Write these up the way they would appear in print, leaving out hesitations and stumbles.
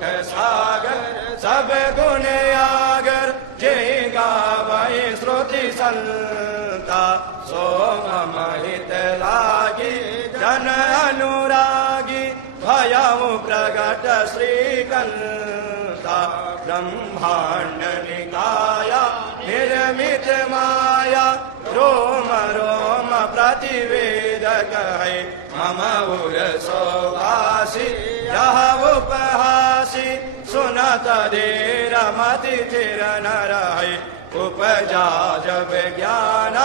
सुख सागर सब गुण आगर जय गावै श्रुति संता सो मम हित लागी जन अनुरागी भयउ प्रगट श्रीकंता ब्रह्मांड निकाया निर्मित माया रोम रोम प्रतिवेदक है मम उर सोवासी यह उपहासी सुनत धीर मति थिर नर है उपजा जब ज्ञान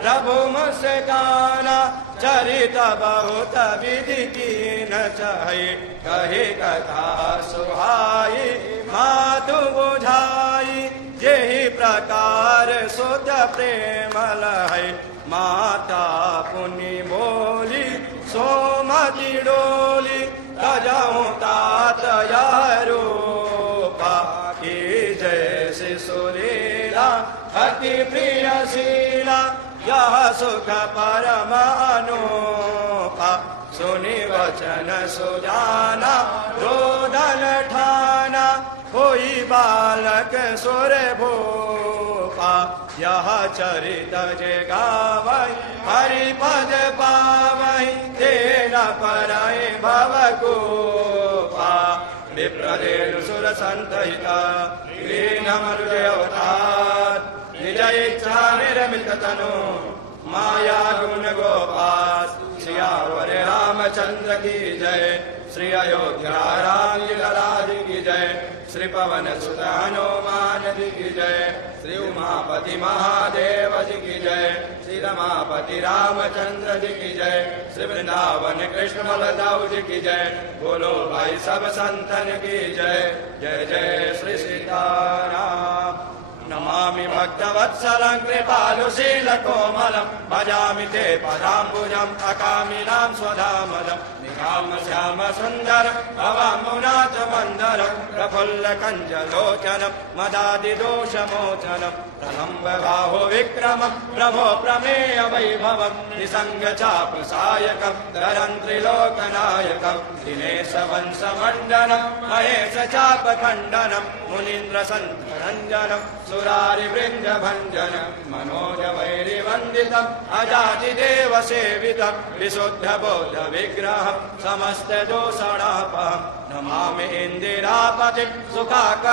प्रभु मुस्काना चरित बहुत विधि कीन चाहे कहे कथा सुहाई मातु बुझाई जेहि प्रकार सुत प्रेम लहै माता पुनि बोली सोमति डोली तजहु तात यह रूपा की जैसे सुरीला अति प्रियशीला यह सुख परम अनूपा सुनि वचन सुजाना रोदन ठाना कोई बालक सुर भूपा यह चरित जे गावै हरिपद पावै तेना परय भवगोपा विप्रदेनु सुर संतहिता लीनमनुजय अवतार निज इच्छा निर्मित तनु माया गुण गोपाल सियावर रामचंद्र की जय श्री अयोध्या राम ललाज की जय श्री पवन सुत हनुमान जी की जय श्री उमापति महादेव जी की जय श्री रमापति रामचंद्र जी की जय श्री वृंदावन कृष्ण बलदाऊ जी की जय बोलो भाई सब संतन की जय जय जय श्री सीताराम नमामि भक्तवत्सलं कृपालुशीलकोमलं भजामि ते पदाम्बुजम् अकामिनां स्वधामदम् निकामश्यामसुन्दरं भवाम्बुनाथमन्दरं प्रफुल्लकञ्जलोचनं मदादिदोषमोचनं प्रलम्बबाहुविक्रमं प्रभो प्रमेय वैभवं निसङ्गचापसायकं धरं त्रिलोकनायकं दिनेशवंशमण्डनं महेशचापखण्डनं मुनीन्द्रसन्तरञ्जनं सुरारिवृन्दभञ्जन मनोजवैरिवन्दितम् अजातिदेवसेवितं विशुद्धबोधविग्रहं समस्तदोषणापहं नमामि इन्दिरापतिं सुखाकरं